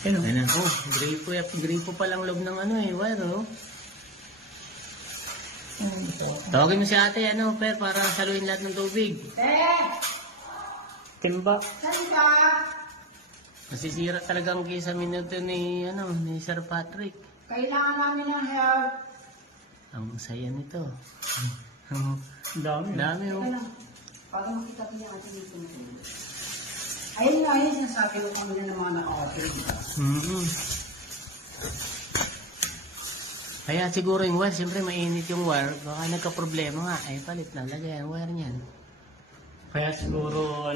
Ano? Ayun. Oh, gripo pa lang loob ng wire, oh. Tawagin mo si ate, Per, para saluhin lahat ng tubig. Timba. Saan ka? Masisira talaga ang kisame nito ni Sir Patrick. Kailangan namin ng help. Ang saya nito. Dami. Dami, oh. Teka lang. Para makita ko yung ating dito. Ayun nga, yun sinasabi ko kami ng mga naka-order. Mm-hmm. Kaya siguro yung wire, siyempre mainit yung wire. Baka nagka-problema nga. Ay, palit na. Lagay ang wire niyan. Kaya siguro,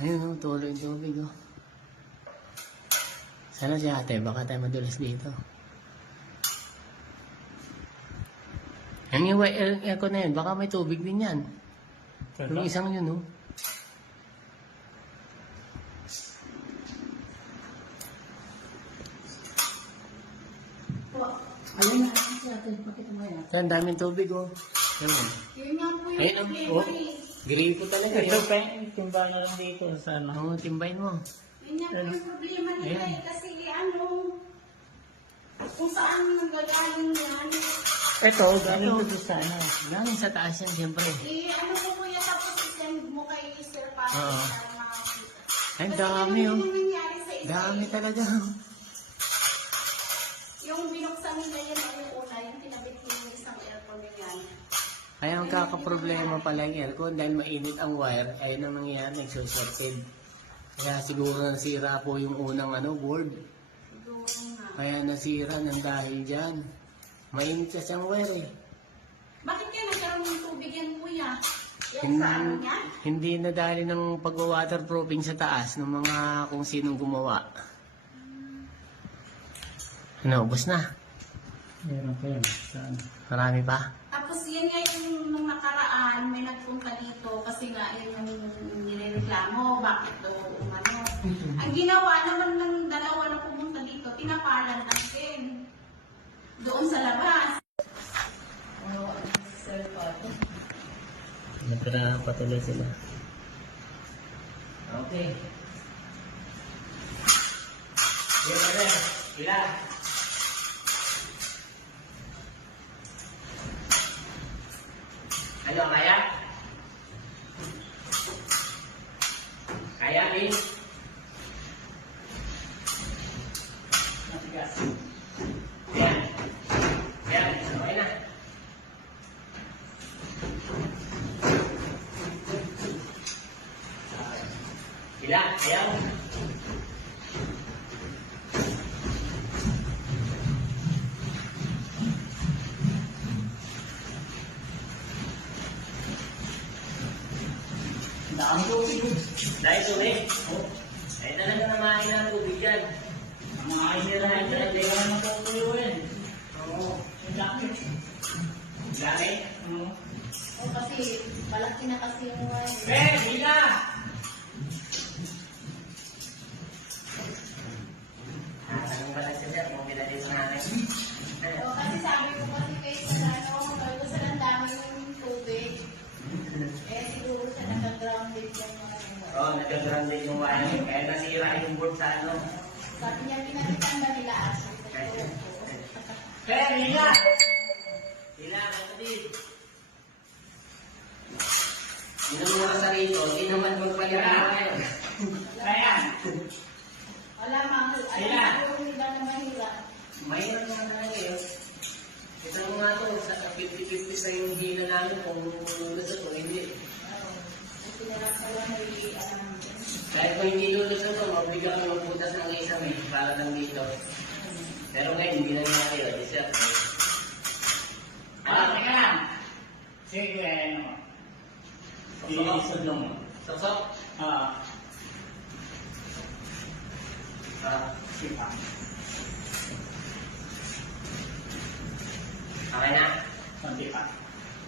Ayun, tuloy yung tubig, oh. Sana si ate, baka tayo madulas dito. Yung aircon na yun, baka may tubig din yan. Yung isang yun, oh. Ayun na, si ate. Pakita mo yan. Ang daming tubig, oh. Ayun. Yun nga po yung Ayun, problema oh. eh. Gripo talaga, ito, yun. timba na lang dito. Sana. Oo, timbayin mo. Yun nga po yung problema nila Ayan. eh. Kasi kung saan nanggagaling yan. Ito, galing ito sana. Galing sa taas yan, siyempre. Po kuya, tapos isend mo kay Sir Patrick Oo. para makakita. Ay, Kasi dami, ganun oh. yung nangyari sa isa. Dami talaga. Yung binuksan nila yan ay yung una, yung tinabit niya yung isang aircon yan. Kaya ang kakaproblema pala yung aircon dahil mainit ang wire, ayun ang nangyayari, nagsusorted. Kaya siguro nasira po yung unang board. Siguro nga. Kaya nasira ng dahil dyan. Mainit kasi ang wire eh. Bakit kaya nagkaroon ng tubig yan kuya? Yan Hindi, sa ano niya? hindi na dahil ng pag-waterproofing sa taas ng mga kung sinong gumawa. Ubos na. Meron pa yan. Sana. Marami pa. Tapos yan nga yung nung nakaraan, may nagpunta dito kasi nga yun yung nirereklamo, bakit daw umano. Ang ginawa naman ng dalawa na pumunta dito, tinapalan lang din. Doon sa labas. Natira patuloy sila. Okay. Ilan? Ano, kaya? Kaya, Min? Matigas. Ayan. Ayan, okay na. Ilan? Ayan. Dami tubig. Dahil tubig. Oh. Ay talaga namahin ng tubig yan. Ang mga inira na ito, hindi ka naman tutuyuin. Oo. Ang dami. Dami. Oo. O kasi, malaki na kasi yung Hila! Tanong pala siya dyan kung pinadito natin. O kasi sabi ko kasi kayo sa sabi ko sa dami yung tubig. Siguro siya nag-grounded yung mga Oo, nagka-grounded yung wire. Kaya nasira yung board sa Sabi niya, pinagitan ba nila aso? Hila! Hila, kapatid. Inamura sa rito, hindi naman magpalira ngayon. Kaya. Wala mang, Hila. Hila na mahila. Mayroon naman talaga yun. Ito mo nga ito, sa 50-50 sa yung hila namin kung gusto ko, hindi. Kahit kung hindi lulus ito, mabigyan ko magputas ng isang para lang dito. Pero ngayon, hindi na nangyari yun. Teka lang. Sige, iisod lang mo. Sok-sok? Sipa. Okay na? Konti pa.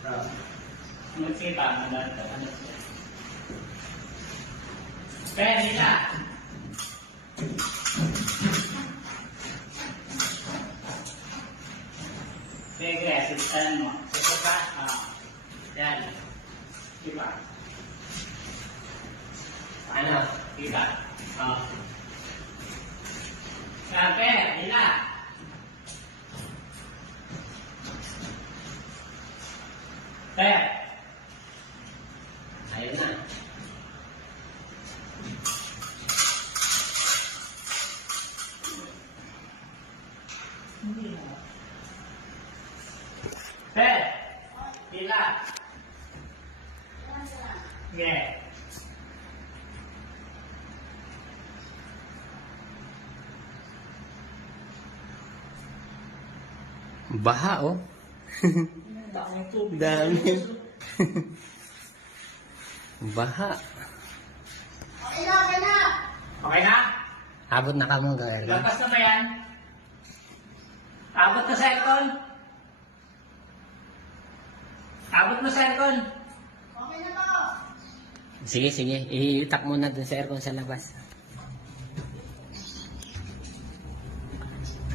Oo. Magsipa, madali ka. Ano siya? Kaya nila. Sige, assistan mo. Sok-sok ka? Yan. Sipa. Ano? Sipa. Kape, nila. Kaya. Ayun na. Kaya. Nila. Sige. Baha, oh. Dami. Baha. Okay na, okay na. Okay na? Abot na ka mo, Gary. Lapas na ba yan? Abot na sa aircon? Abot na sa aircon? Okay na to. Sige, sige. I-tap mo na dun sa aircon sa labas.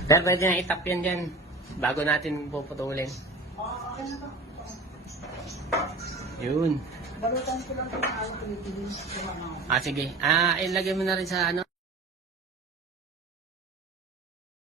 Pero pwede na itap yan dyan. Bago natin puputulin. Okay na to. Yun. Balutan ko lang kung ano pinipili. Sige. Ilagay mo na rin sa ano.